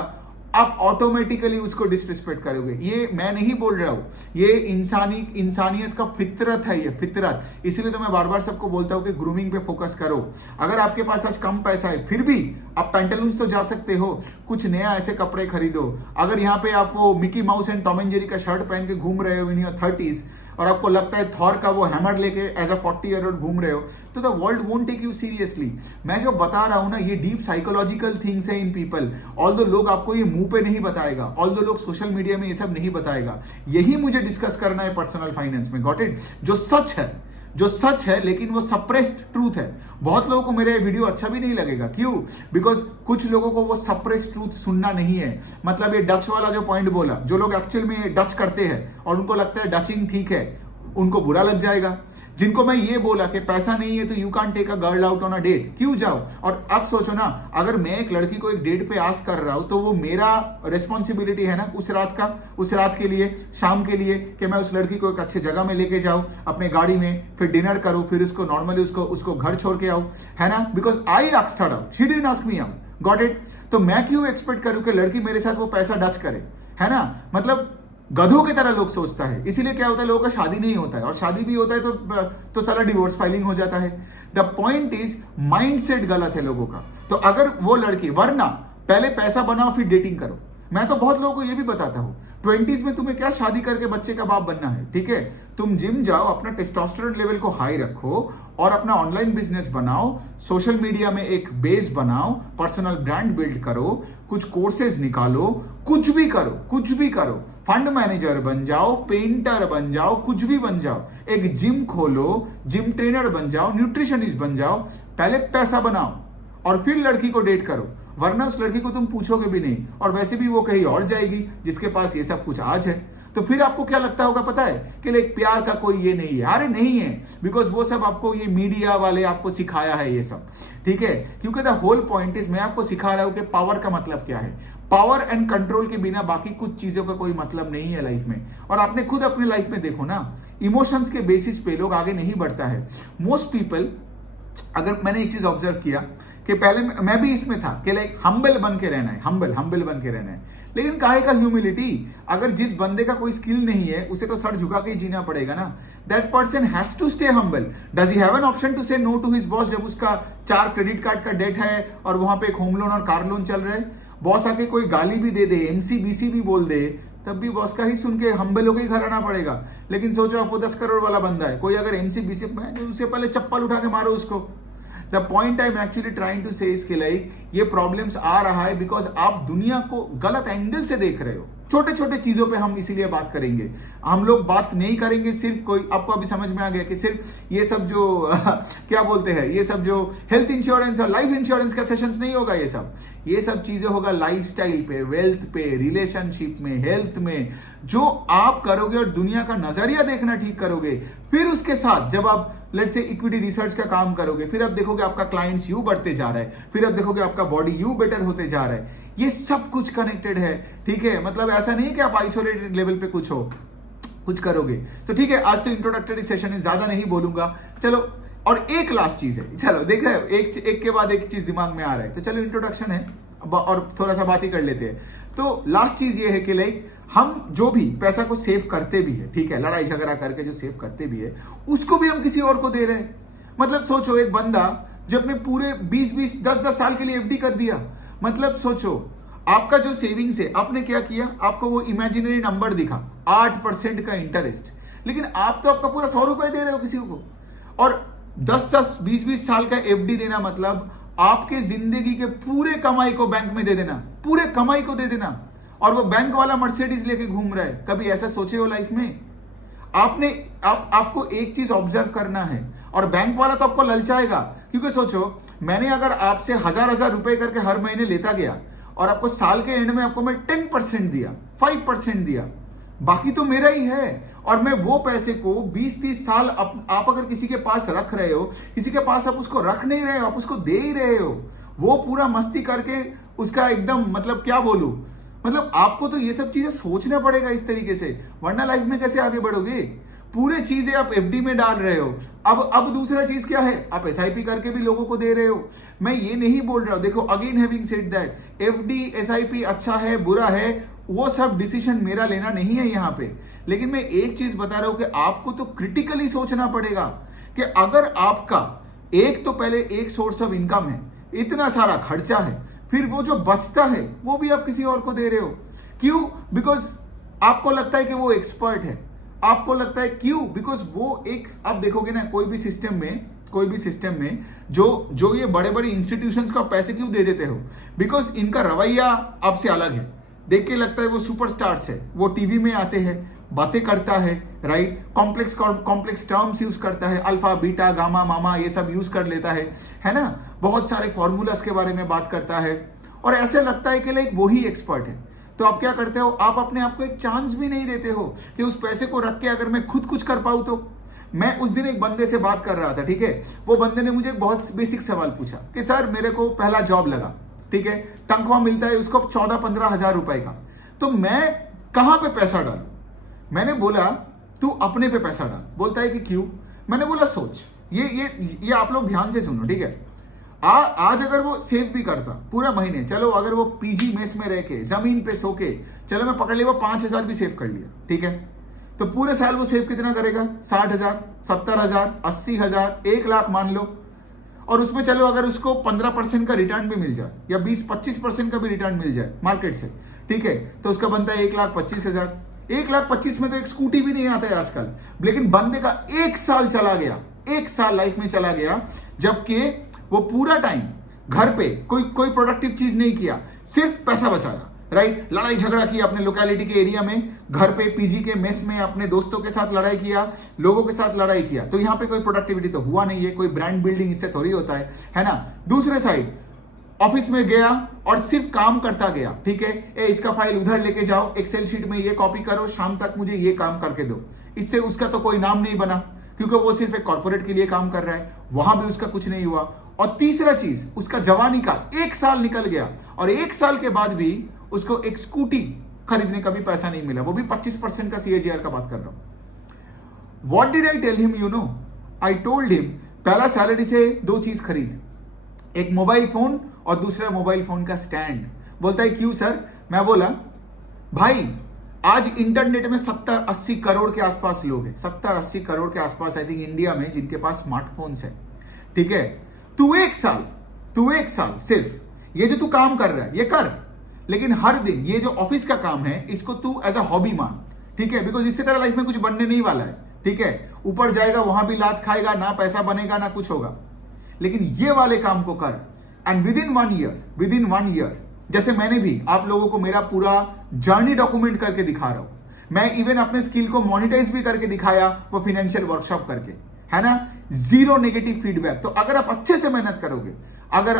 आप ऑटोमेटिकली उसको डिसरिस्पेक्ट करोगे। ये मैं नहीं बोल रहा हूं, ये इंसानियत का फितरत है, ये फितरत। इसीलिए तो मैं बार बार सबको बोलता हूं कि ग्रूमिंग पे फोकस करो। अगर आपके पास आज कम पैसा है, फिर भी आप पैंटालून्स तो जा सकते हो, कुछ नया ऐसे कपड़े खरीदो। अगर यहाँ पे आप वो Mickey mouse and Tom and Jerry का शर्ट पहन के घूम रहे हो इन योर 30s, और आपको लगता है थॉर का वो हैमर लेके एज अ 40-year-old घूम रहे हो, तो the world won't take you seriously. मैं जो बता रहा हूं ना, ये डीप साइकोलॉजिकल थिंग्स है इन पीपल। ऑल्दो लोग आपको ये मुंह पे नहीं बताएगा, ऑल्दो लोग सोशल मीडिया में ये सब नहीं बताएगा, यही मुझे डिस्कस करना है पर्सनल फाइनेंस में। Got it? जो सच है लेकिन वो सप्रेस्ड ट्रूथ है। बहुत लोगों को मेरा ये वीडियो अच्छा भी नहीं लगेगा। क्यों? बिकॉज कुछ लोगों को वो सप्रेस्ड ट्रूथ सुनना नहीं है। मतलब ये डच वाला जो पॉइंट बोला, जो लोग एक्चुअल में डच करते हैं और उनको लगता है डचिंग ठीक है, उनको बुरा लग जाएगा। जिनको मैं ये बोला कि पैसा नहीं है तो you can't take a girl out on a date, क्यों जाओ? और अब सोचो ना, अगर मैं एक लड़की को एक डेट पे आस्क कर रहा हूं तो वो मेरा रिस्पॉन्सिबिलिटी है ना उस रात के लिए, शाम के लिए, कि मैं उस लड़की को एक अच्छी जगह में लेके जाऊं अपने गाड़ी में, फिर डिनर करूं, फिर उसको नॉर्मली उसको घर छोड़ के आऊं, है ना। Because I asked her out, she didn't ask me out. Got it? तो मैं क्यों एक्सपेक्ट करूं कि लड़की मेरे साथ वो पैसा डच करे, है ना। मतलब गधों की तरह लोग सोचता है। इसीलिए क्या होता है, लोगों का शादी नहीं होता है, और शादी भी होता है तो सारा डिवोर्स फाइलिंग हो जाता है। द पॉइंट इज माइंडसेट गलत है लोगों का। तो अगर वो लड़की, वरना पहले पैसा बनाओ फिर डेटिंग करो। मैं तो बहुत लोगों को ये भी बताता हूं, 20s में तुम्हें क्या शादी करके बच्चे का बाप बनना है, ठीक है। तुम जिम जाओ, अपना टेस्टोस्टेरोन लेवल को हाई रखो और अपना ऑनलाइन बिजनेस बनाओ, सोशल मीडिया में एक बेस बनाओ, पर्सनल ब्रांड बिल्ड करो, कुछ कोर्सेज निकालो, कुछ भी करो, फंड मैनेजर बन जाओ, पेंटर बन जाओ, कुछ भी बन जाओ, एक जिम खोलो, जिम ट्रेनर बन जाओ, न्यूट्रिशनिस्ट बन जाओ। पहले पैसा बनाओ और फिर लड़की को डेट करो, वरना उस लड़की को तुम पूछोगे भी नहीं, और वैसे भी वो कहीं और जाएगी जिसके पास ये सब कुछ आज है। तो फिर आपको क्या लगता होगा पता है, कि लाइक प्यार का कोई ये नहीं है। अरे नहीं है, बिकॉज वो सब आपको ये मीडिया वाले आपको सिखाया है ये सब, ठीक है। क्योंकि द होल पॉइंट इज, मैं आपको सिखा रहा हूं कि पावर का मतलब क्या है। पावर एंड कंट्रोल के बिना बाकी कुछ चीजों का कोई मतलब नहीं है लाइफ में। और आपने खुद अपनी लाइफ में देखो ना, इमोशंस के बेसिस पे लोग आगे नहीं बढ़ता है। मोस्ट पीपल, अगर मैंने एक चीज ऑब्जर्व किया कि पहले मैं भी इसमें था कि लाइक हम्बल बन के रहना है, हम्बल बन के रहना है। लेकिन काहे का ह्यूमिलिटी? अगर जिस बंदे का कोई स्किल नहीं है, उसे तो सर झुका के ही जीना पड़ेगा ना। That person has to stay humble. Does he have an option to say no to his boss जब उसका 4 क्रेडिट कार्ड का डेट है और वहां पे एक होम लोन और कार लोन चल रहा है? बॉस आके कोई गाली भी दे दे, एमसी-बीसी भी बोल दे, तब भी बॉस का ही सुन के हम्बल होकर ही घर आना पड़ेगा। लेकिन सोचो आपको 10 करोड़ वाला बंदा है, कोई अगर एमसी-बीसी, उससे पहले चप्पल उठा के मारो उसको। The point I am actually trying to say इसके लाइक ये प्रॉब्लम्स आ रहा है बिकॉज आप दुनिया को गलत एंगल से देख रहे हो। छोटे छोटे चीजों पे हम इसीलिए बात करेंगे। हम लोग बात नहीं करेंगे सिर्फ कोई, आपको अभी समझ में आ गया कि सिर्फ ये सब जो क्या बोलते हैं, ये सब जो हेल्थ इंश्योरेंस और लाइफ इंश्योरेंस का सेशंस नहीं होगा। ये सब चीजें होगा लाइफस्टाइल पे, वेल्थ पे, रिलेशनशिप में, हेल्थ में, जो आप करोगे और दुनिया का नजरिया देखना ठीक करोगे। फिर उसके साथ जब आप लेट्स से इक्विटी रिसर्च का काम करोगे, फिर आप देखोगे आपका क्लाइंट्स यू बढ़ते जा रहा है, फिर आप देखोगे आपका बॉडी यू बेटर होते जा रहा है। ये सब कुछ कनेक्टेड है, ठीक है। मतलब ऐसा नहीं कि आप आइसोलेटेड लेवल पे कुछ करोगे। तो ठीक है, आज तो इंट्रोडक्टरी सेशन है, ज्यादा नहीं बोलूंगा। चलो, और एक लास्ट चीज है, चलो देख रहे हो, एक के बाद एक चीज दिमाग में आ रहा है। तो चलो, इंट्रोडक्शन है और थोड़ा सा बात ही कर लेते हैं। तो लास्ट चीज ये है कि लाइक हम जो भी पैसा को सेव करते भी है, ठीक है, लड़ाई झगड़ा करके जो सेव करते भी है, उसको भी हम किसी और को दे रहे हैं। मतलब सोचो, एक बंदा जो अपने पूरे 20-20, 10-10 साल के लिए एफडी कर दिया। मतलब सोचो, आपका जो सेविंग्स है, आपने क्या किया, आपको वो इमेजिनरी नंबर दिखा 8% का इंटरेस्ट, लेकिन आप तो आपका पूरा 100 रुपए दे रहे हो किसी को। और 10-10, 20-20 साल का एफडी देना मतलब आपके जिंदगी के पूरे कमाई को बैंक में दे देना, पूरे कमाई को दे देना, और वो बैंक वाला मर्सिडीज लेके घूम रहा है। कभी ऐसा सोचे हो लाइफ में? आपको एक चीज ऑब्जर्व करना है, और बैंक वाला तो आपको ललचाएगा, क्योंकि सोचो मैंने अगर आपसे 1000 रुपए करके हर महीने लेता गया और आपको साल के एंड में आपको मैं 10% दिया, 5% दिया, बाकी तो मेरा ही है, और मैं वो पैसे को 20-30 साल आप अगर किसी के पास रख रहे हो, किसी के पास आप उसको रख नहीं रहे हो, आप उसको दे ही रहे हो, वो पूरा मस्ती करके उसका एकदम मतलब क्या बोलूं, मतलब आपको तो ये सब चीजें सोचना पड़ेगा इस तरीके से, वरना लाइफ में कैसे आगे बढ़ोगे? पूरे चीजें आप एफडी में डाल रहे हो। अब दूसरा चीज क्या है, आप एसआईपी करके भी लोगों को दे रहे हो। मैं ये नहीं बोल रहा हूं, देखो again having said that FD SIP अच्छा है बुरा है, वो सब डिसीजन मेरा लेना नहीं है यहाँ पे, लेकिन मैं एक चीज बता रहा हूं कि आपको तो क्रिटिकली सोचना पड़ेगा कि अगर आपका एक तो पहले एक सोर्स ऑफ इनकम है, इतना सारा खर्चा है, फिर वो जो बचता है वो भी आप किसी और को दे रहे हो। क्यों? बिकॉज आपको लगता है कि वो एक्सपर्ट है, आपको लगता है क्यों? बिकॉज वो एक, आप देखोगे ना कोई भी सिस्टम में जो ये बड़े बड़े इंस्टीट्यूशंस को पैसे क्यों दे देते हो? बिकॉज इनका रवैया आपसे अलग है, देख के लगता है वो सुपरस्टार्स है, वो टीवी में आते हैं, बातें करता है, राइट, कॉम्प्लेक्स टर्म्स यूज करता है, अल्फा बीटा गामा मामा ये सब यूज कर लेता है ना, बहुत सारे फॉर्मूलास के बारे में बात करता है, और ऐसे लगता है कि लाइक वही एक्सपर्ट है। तो आप क्या करते हो, आप अपने आप को एक चांस भी नहीं देते हो कि उस पैसे को रख के अगर मैं खुद कुछ कर पाऊं तो। मैं उस दिन एक बंदे से बात कर रहा था, ठीक है, वो बंदे ने मुझे एक बहुत बेसिक सवाल पूछा कि सर मेरे को पहला जॉब लगा, ठीक है, तनख्वाह मिलता है उसको 14-15 हजार रुपए का, तो मैं कहां पे पैसा डालूं? मैंने बोला तू अपने पे पैसा डाल। बोलता है कि क्यों? मैंने बोला सोच, ये आप लोग ध्यान से सुनो, ठीक है, आज अगर वो सेव भी करता पूरा महीने, चलो अगर वो पीजी मेस में रह के जमीन पे सो के, चलो मैं पकड़ लिया वो 5000 भी सेव कर लिया, ठीक है, तो पूरे साल वो सेव कितना करेगा? 60,000, 70,000, 80,000, 1 लाख मान लो, और उसमें चलो अगर उसको 15% का रिटर्न भी मिल जाए या 20-25% का भी रिटर्न मिल जाए मार्केट से, ठीक है, तो उसका बनता है 1,25,000। 1,25,000 में तो एक स्कूटी भी नहीं आता है आजकल, लेकिन बंदे का 1 साल चला गया, 1 साल लाइफ में चला गया, जबकि वो पूरा टाइम घर पे कोई प्रोडक्टिव चीज नहीं किया, सिर्फ पैसा बचाया, राइट, लड़ाई झगड़ा किया अपने लोकेलिटी के एरिया में, घर पे पीजी के मेस में अपने दोस्तों के साथ लड़ाई किया, लोगों के साथ लड़ाई किया, तो यहां पे कोई प्रोडक्टिविटी तो हुआ नहीं है, कोई ब्रांड बिल्डिंग इससे थोड़ी होता है ना। दूसरे साइड ऑफिस में गया और सिर्फ काम करता गया, ठीक है, इसका फाइल उधर लेके जाओ, एक्सेल शीट में ये कॉपी करो, शाम तक मुझे ये काम करके दो, इससे उसका तो कोई नाम नहीं बना, क्योंकि वो सिर्फ एक कॉर्पोरेट के लिए काम कर रहा है, वहां भी उसका कुछ नहीं हुआ। और तीसरा चीज, उसका जवानी का 1 साल निकल गया, और 1 साल के बाद भी उसको एक स्कूटी खरीदने का भी पैसा नहीं मिला, वो भी 25% का CAGR का बात कर रहा हूं। What did I tell him? You know, I told him पहला सैलरी से 2 चीज खरीद, एक मोबाइल फोन और दूसरा मोबाइल फोन का स्टैंड। बोलता है क्यों सर? मैं बोला भाई आज इंटरनेट में 70-80 करोड़ के आसपास लोग हैं, 70-80 करोड़ के आसपास आई थिंक इंडिया में, जिनके पास स्मार्टफोन्स है, ठीक है, तू एक साल सिर्फ ये जो तू काम कर रहा है ये कर, लेकिन हर दिन ये जो ऑफिस का काम है इसको तू एज अ हॉबी मान, ठीक है, बिकॉज इससे तेरा लाइफ में कुछ बनने नहीं वाला है, ठीक है, ऊपर जाएगा वहां भी लात खाएगा, ना पैसा बनेगा ना कुछ होगा, लेकिन ये वाले काम को कर, and with in one year, जैसे मैंने भी आप लोगों को मेरा पूरा जर्नी डॉक्यूमेंट करके दिखा रहा हूं, मैं इवन अपने स्किल को मोनिटाइज भी करके दिखाया, वो फाइनेंशियल वर्कशॉप करके, है ना, 0 नेगेटिव फीडबैक। तो अगर आप अच्छे से मेहनत करोगे, अगर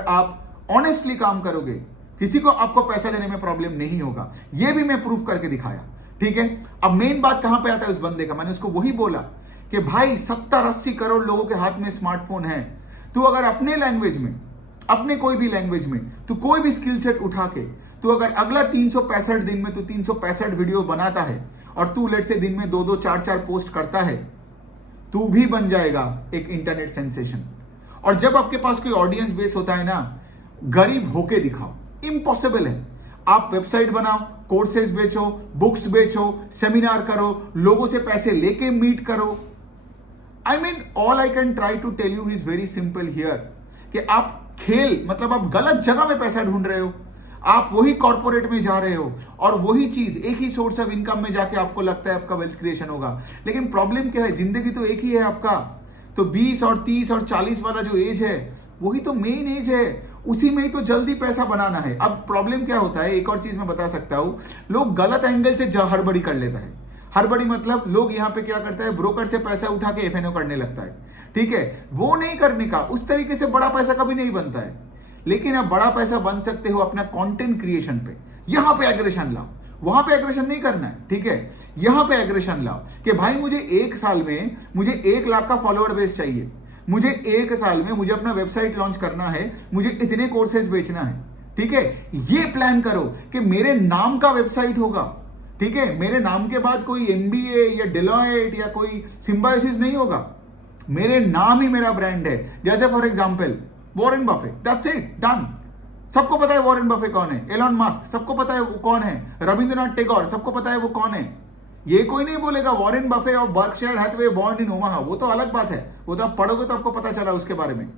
आप ऑनेस्टली काम करोगे, किसी को आपको पैसा देने में प्रॉब्लम नहीं होगा, ये भी मैं प्रूफ करके दिखाया, ठीक है। अब मेन बात कहां पे आता है उस बंदे का, मैंने उसको वही बोला कि भाई 70-80 करोड़ लोगों के हाथ में स्मार्टफोन है, तू अगर अपने लैंग्वेज में, अपने कोई भी लैंग्वेज में तू कोई भी स्किल सेट उठा के, तू अगर अगला 365 दिन में तू 365 वीडियो बनाता है, और तू लेट से दिन में 2-2, 4-4 पोस्ट करता है, तू भी बन जाएगा एक इंटरनेट सेंसेशन। और जब आपके पास कोई ऑडियंस बेस होता है ना, गरीब होके दिखाओ, इम्पॉसिबल है। आप वेबसाइट बनाओ, कोर्सेज बेचो, बुक्स बेचो, सेमिनार करो, लोगों से पैसे लेके मीट करो। I mean all I can try to tell you is very simple here, कि आप खेल मतलब आप गलत जगह में पैसा ढूंढ रहे हो, आप वही कॉर्पोरेट में जा रहे हो, और वही चीज एक ही सोर्स ऑफ इनकम में जाके आपको लगता है आपका वेल्थ क्रिएशन होगा, लेकिन प्रॉब्लम क्या है, जिंदगी तो एक ही है आपका। तो 20 और 30 और 40 वाला जो एज है वही तो मेन एज है, उसी में ही तो जल्दी पैसा बनाना है। अब प्रॉब्लम क्या होता है, एक और चीज मैं बता सकता हूं, लोग गलत एंगल से हड़बड़ी कर लेता है। हड़बड़ी मतलब लोग यहाँ पे क्या करता है, ब्रोकर से पैसा उठा के एफएनओ करने लगता है, ठीक है। वो नहीं करने का, उस तरीके से बड़ा पैसा कभी नहीं बनता है। लेकिन आप बड़ा पैसा बन सकते हो अपना कंटेंट क्रिएशन पे। यहां पे एग्रेशन लाओ, वहां पे एग्रेशन नहीं करना है, ठीक है। यहां पे एग्रेशन लाओ कि भाई मुझे 1 साल में मुझे 1 लाख का फॉलोअर बेस चाहिए, मुझे 1 साल में मुझे अपना वेबसाइट लॉन्च करना है, मुझे इतने कोर्सेज बेचना है, ठीक है। ये प्लान करो कि मेरे नाम का वेबसाइट होगा, ठीक है। मेरे नाम के बाद कोई एमबीए या डेलॉयट या कोई सिम्बायोसिस नहीं होगा, मेरे नाम ही मेरा ब्रांड है। जैसे for example Warren Buffett, that's it, done. सबको पता है वॉरेन बफे कौन है, एलॉन मस्क सबको पता है वो कौन है, रविंद्रनाथ टैगोर सबको पता है वो कौन है। ये कोई नहीं बोलेगा वॉरेन बफे और Berkshire Hathaway born in Omaha, वो तो अलग बात है, वो तो आप पढ़ोगे तो आपको पता चला उसके बारे में।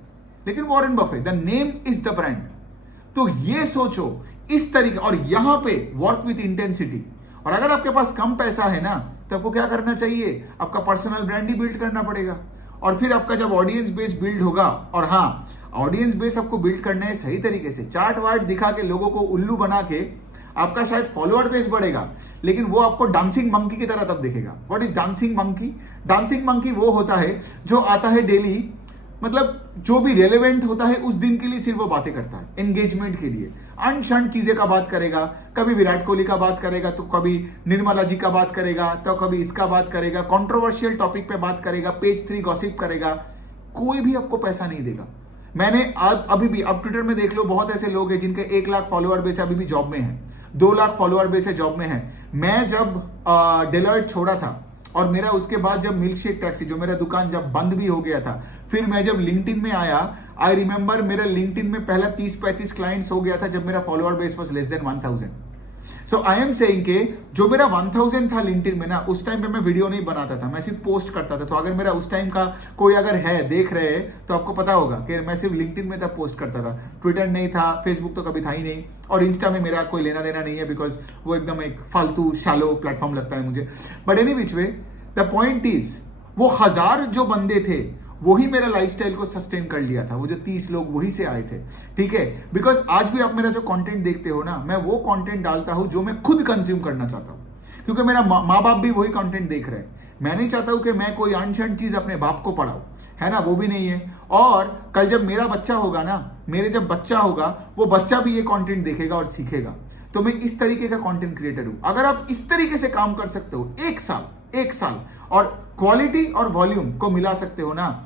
लेकिन Warren Buffett, the name is the brand. तो ये सोचो इस तरीके, और यहां पे वर्क विथ इंटेंसिटी। और अगर आपके पास कम पैसा है ना, तो आपको क्या करना चाहिए, आपका पर्सनल ब्रांड ही बिल्ड करना पड़ेगा। और फिर आपका जब ऑडियंस बेस बिल्ड होगा, और हाँ, ऑडियंस बेस आपको बिल्ड करना है सही तरीके से, चार्ट वार्ट दिखा के लोगों को उल्लू बना के, आपका शायद फॉलोअर बेस बढ़ेगा, लेकिन वो आपको डांसिंग मंकी की तरह तब दिखेगा। What is dancing monkey? Dancing monkey वो होता है जो आता है डेली, मतलब जो भी रेलेवेंट होता है उस दिन के लिए सिर्फ वो बातें करता है, एंगेजमेंट के लिए अनशन चीजें का बात करेगा। कभी विराट कोहली का बात करेगा, तो कभी निर्मला जी का बात करेगा, तो कभी इसका बात करेगा, कंट्रोवर्शियल टॉपिक पे बात करेगा, पेज 3 गॉसिप करेगा। कोई भी आपको पैसा नहीं देगा। मैंने अभी भी, अब ट्विटर में देख लो, बहुत ऐसे लोग हैं जिनके 1 लाख फॉलोअर बेस अभी भी जॉब में है, 2 लाख फॉलोअर बेस है जॉब में है। मैं जब डेलॉयट छोड़ा था, और मेरा उसके बाद जब मिल्क शेक टैक्सी, जो मेरा दुकान जब बंद भी हो गया था, फिर मैं जब लिंक्डइन में आया, आई रिमेंबर मेरा लिंक्डइन में पहला 30-35 क्लाइंट्स हो गया था जब मेरा follower base was less than 1000। So I am saying के जो मेरा 1000 था लिंक्डइन में ना, उस टाइम पे मैं वीडियो नहीं बनाता था, मैं सिर्फ पोस्ट करता था। तो अगर मेरा उस टाइम का कोई अगर है, देख रहे हैं, तो आपको पता होगा कि मैं सिर्फ लिंक्डइन में तब पोस्ट करता था, ट्विटर नहीं था, फेसबुक तो कभी था ही नहीं, और इंस्टा में मेरा कोई लेना देना नहीं है, बिकॉज वो एकदम एक फालतू शालो प्लेटफॉर्म लगता है मुझे। But any which way, the point is, वो 1000 जो बंदे थे वही मेरा लाइफस्टाइल को सस्टेन कर लिया था। वो जो 30 लोग वही से आए थे, ठीक है। बिकॉज आज भी आप मेरा जो कंटेंट देखते हो ना, मैं वो कंटेंट डालता हूं जो मैं खुद कंज्यूम करना चाहता हूं, क्योंकि मेरा माँ बाप भी वही कंटेंट देख रहे हैं। मैं नहीं चाहता हूं कि मैं कोई अनशन चीज अपने बाप को पढ़ाऊं, है ना, वो भी नहीं है। और कल जब मेरा बच्चा होगा ना, मेरे जब बच्चा होगा, वो बच्चा भी ये कंटेंट देखेगा और सीखेगा। तो मैं इस तरीके का कंटेंट क्रिएटर हूं। अगर आप इस तरीके से काम कर सकते हो 1 साल और क्वालिटी और वॉल्यूम को मिला सकते हो ना,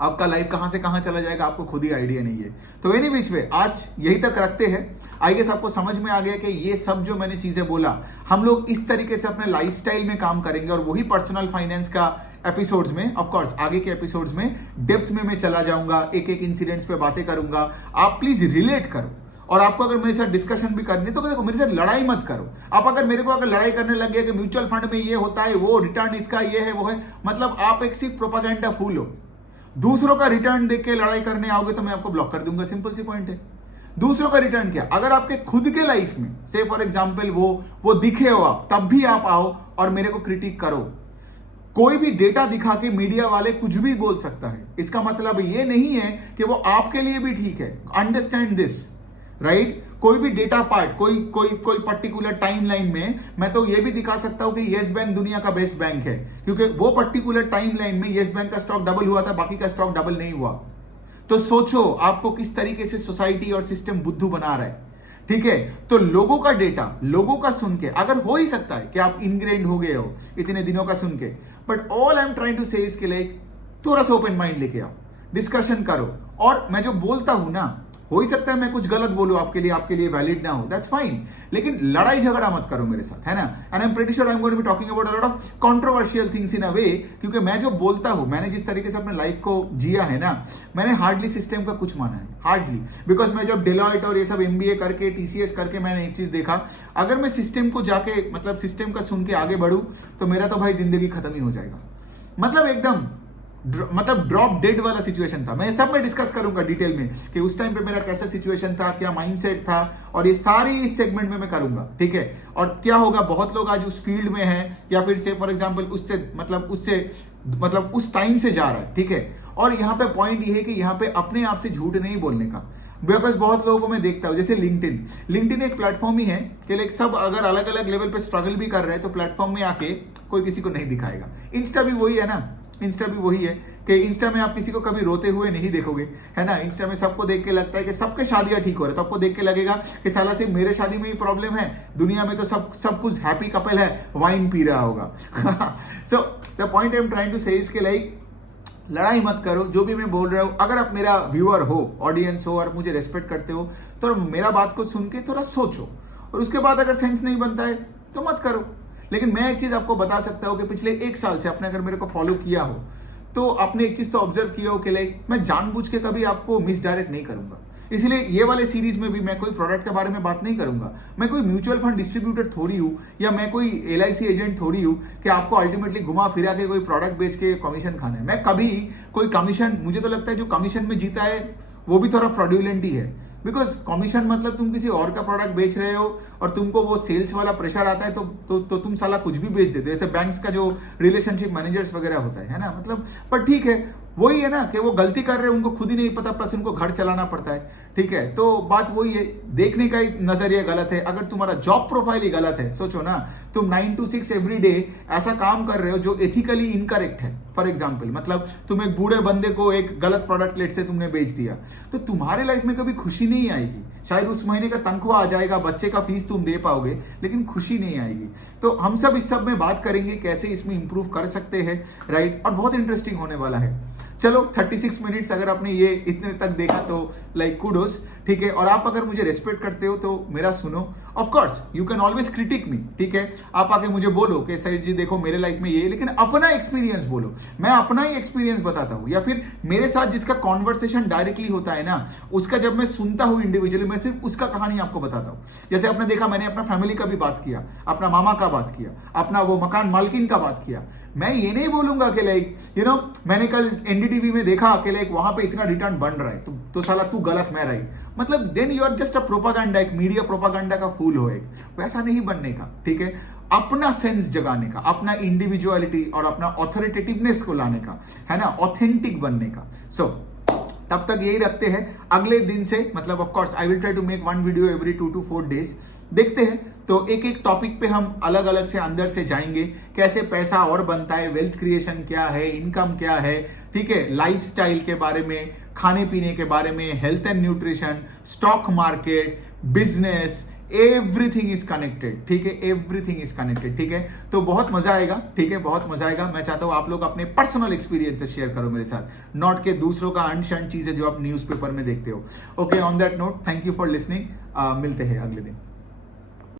आपका लाइफ कहां से कहां चला जाएगा आपको खुद ही आइडिया नहीं है। तो एनी विच वे, आज यही तक रखते हैं। आई गेस आपको समझ में आ गया कि ये सब जो मैंने चीजें बोला, हम लोग इस तरीके से अपने लाइफस्टाइल में काम करेंगे, और वही पर्सनल फाइनेंस का एपिसोड्स में, ऑफ कोर्स आगे के एपिसोड्स में डेप्थ में मैं चला जाऊंगा, एक एक इंसिडेंट्स पे बातें करूंगा। आप प्लीज रिलेट करो, और आपको अगर मेरे साथ डिस्कशन भी करनी है तो देखो, मेरे साथ लड़ाई मत करो। आप अगर मेरे को अगर लड़ाई करने लग गया कि म्यूचुअल फंड में ये होता है, वो रिटर्न इसका ये है, वो है, मतलब आप एक सिर्फ प्रोपागेंडा फूल हो। दूसरों का रिटर्न देख के लड़ाई करने आओगे तो मैं आपको ब्लॉक कर दूंगा, सिंपल सी पॉइंट है। दूसरों का रिटर्न क्या, अगर आपके खुद के लाइफ में से फॉर एग्जांपल वो दिखे हो आप, तब भी आप आओ और मेरे को क्रिटिक करो। कोई भी डेटा दिखा के मीडिया वाले कुछ भी बोल सकता है, इसका मतलब ये नहीं है कि वो आपके लिए भी ठीक है। Understand this, right. कोई भी डेटा पार्ट, कोई पर्टिकुलर टाइमलाइन में मैं तो ये भी दिखा सकता हूं कि येस बैंक दुनिया का बेस्ट बैंक है, क्योंकि वो पर्टिकुलर टाइमलाइन में येस बैंक का स्टॉक डबल हुआ था, बाकी का स्टॉक डबल नहीं हुआ। तो सोचो आपको किस तरीके से सोसाइटी और सिस्टम बुद्धू बना रहा है, ठीक है। तो लोगों का डेटा, लोगों का सुन के, अगर हो ही सकता है कि आप इनग्रेन्ड हो गए हो इतने दिनों का सुन के, but all I am trying to say इसके लिए थोड़ा सा ओपन माइंड लेके आओ, डिस्कशन करो। और मैं जो बोलता हूं ना, हो ही सकता है मैं कुछ गलत बोलूं, आपके लिए वैलिड ना हो, दैट्स फाइन, लेकिन लड़ाई झगड़ा मत करो मेरे साथ, है ना। And I am pretty sure I am going to be talking about a lot of controversial things in a way, क्योंकि मैं जो बोलता हूं, मैंने जिस तरीके से अपने लाइफ को जिया है ना, मैंने हार्डली सिस्टम का कुछ माना है, हार्डली। बिकॉज मैं जब डेलॉयट और ये सब एमबीए करके, टीसीएस करके, मैंने एक चीज देखा, अगर मैं सिस्टम को जाके, मतलब सिस्टम का सुन के आगे बढ़ूं, तो मेरा तो भाई जिंदगी खत्म ही हो जाएगा। मतलब एकदम ड्रॉप डेड वाला सिचुएशन था। मैं सब में डिस्कस करूंगा डिटेल में कि उस टाइम पे मेरा कैसा सिचुएशन था, क्या माइंडसेट था, और ये सारी इस सेगमेंट में मैं करूंगा, ठीक है। और क्या होगा, बहुत लोग आज उस फील्ड में हैं, या फिर से फॉर एग्जांपल उससे मतलब उस टाइम से जा रहा है, ठीक है। और यहाँ पे पॉइंट ये है कि यहाँ पे अपने आप से झूठ नहीं बोलने का, बिकॉज बहुत लोगों को मैं देखता हूँ, जैसे लिंक्डइन एक प्लेटफॉर्म ही है कि लाइक सब अगर अलग अलग लेवल पे स्ट्रगल भी कर रहे हैं तो प्लेटफॉर्म में आके कोई किसी को नहीं दिखाएगा। इंस्टा भी वही है ना, इंस्टा भी वही है कि इंस्टा में आप किसी को कभी रोते हुए नहीं देखोगे, है ना। इंस्टा में सबको देख के लगता है कि सबके शादियां ठीक हो रहे, तो आपको देख के लगेगा कि साला सिर्फ मेरे शादी में ही प्रॉब्लम है, दुनिया में तो सब कुछ हैप्पी कपल है, वाइन पी रहा होगा। So the point I am trying to say इसके लाइक लड़ाई मत करो, जो भी मैं बोल रहा हूं, अगर आप मेरा व्यूअर हो, ऑडियंस हो और मुझे रेस्पेक्ट करते हो तो मेरा बात को सुन के थोड़ा सोचो, और उसके बाद अगर सेंस नहीं बनता है तो मत करो। लेकिन मैं एक चीज आपको बता सकता हूं कि पिछले 1 साल से आपने अगर मेरे को फॉलो किया हो तो आपने एक चीज तो ऑब्जर्व किया हो कि लाइक मैं जानबूझ के कभी आपको मिसडायरेक्ट नहीं करूंगा। इसलिए ये वाले सीरीज में भी मैं कोई प्रोडक्ट के बारे में बात नहीं करूंगा, मैं कोई म्यूचुअल फंड डिस्ट्रीब्यूटर थोड़ी हूं, या मैं कोई LIC एजेंट थोड़ी हूं कि आपको अल्टीमेटली घुमा फिरा के कोई प्रोडक्ट बेच के कमीशन खाना है। मैं कभी कोई कमीशन, मुझे तो लगता है जो कमीशन में जीता है वो भी थोड़ा फ्रॉड्यूलेंट ही है, बिकॉज कमीशन मतलब तुम किसी और का प्रोडक्ट बेच रहे हो और तुमको वो सेल्स वाला प्रेशर आता है तो तुम साला कुछ भी बेच देते हो, जैसे बैंक्स का जो रिलेशनशिप मैनेजर्स वगैरह होता है ना, मतलब। पर ठीक है, वही है ना कि वो गलती कर रहे हैं, उनको खुद ही नहीं पता, प्लस उनको घर चलाना पड़ता है, ठीक है। तो बात वही है, देखने का ही नजरिया गलत है। अगर तुम्हारा जॉब प्रोफाइल ही गलत है, सोचो ना, तुम 9 to 6 एवरी डे ऐसा काम कर रहे हो जो एथिकली इनकरेक्ट है। फॉर एग्जाम्पल, मतलब तुम एक बूढ़े बंदे को एक गलत प्रोडक्ट लेट से तुमने बेच दिया, तो तुम्हारे लाइफ में कभी खुशी नहीं आएगी। शायद उस महीने का तनख्वाह आ जाएगा, बच्चे का फीस तुम दे पाओगे, लेकिन खुशी नहीं आएगी। तो हम सब इस सब में बात करेंगे कैसे इसमें इंप्रूव कर सकते हैं, राइट। और बहुत इंटरेस्टिंग होने वाला है। चलो 36 मिनट्स अगर आपने ये इतने तक देखा तो लाइक कुडोस, ठीक है। और आप अगर मुझे रेस्पेक्ट करते हो तो मेरा सुनो। Of course you can always critic me, ठीक है। आप आके मुझे बोलो कि सर जी देखो मेरे लाइफ में ये, लेकिन अपना एक्सपीरियंस बोलो, मैं अपना ही एक्सपीरियंस बताता हूँ, या फिर मेरे साथ जिसका कॉन्वर्सेशन डायरेक्टली होता है ना, उसका जब मैं सुनता हूँ इंडिविजुअली, मैं सिर्फ उसका कहानी आपको बताता हूँ। जैसे आपने देखा, मैंने अपना फैमिली का भी बात किया, अपना मामा का बात किया, अपना वो मकान मालकिन का बात किया। मैं ये नहीं बोलूंगा कि लाइक मैंने कल NDTV में देखा कि लाइक वहां पे इतना रिटर्न बन रहा है तो साला तू गलत, मैं राइट। मतलब then you are just a propaganda, एक मीडिया प्रोपागेंडा का फूल हो, एक वैसा नहीं बनने का, ठीक है। अपना सेंस जगाने का, अपना इंडिविजुअलिटी और अपना ऑथोरिटेटिवनेस को लाने का, है ना, ऑथेंटिक बनने का। सो तब तक यही रखते हैं। अगले दिन से मतलब of course I will try to make 1 video every 2 to 4 days। देखते हैं, तो एक एक टॉपिक पे हम अलग अलग से अंदर से जाएंगे, कैसे पैसा और बनता है, वेल्थ क्रिएशन क्या है, इनकम क्या है, ठीक है, लाइफस्टाइल के बारे में, खाने पीने के बारे में, health and nutrition, stock market, business, everything is connected, ठीक है, एवरीथिंग इज कनेक्टेड, ठीक है। तो बहुत मजा आएगा, ठीक है, बहुत मजा आएगा। मैं चाहता हूं आप लोग अपने पर्सनल एक्सपीरियंसेस शेयर करो मेरे साथ, नॉट के दूसरों का अनशन चीजें जो आप न्यूज़पेपर में देखते हो। Okay, on that note, thank you for listening. मिलते हैं अगले दिन।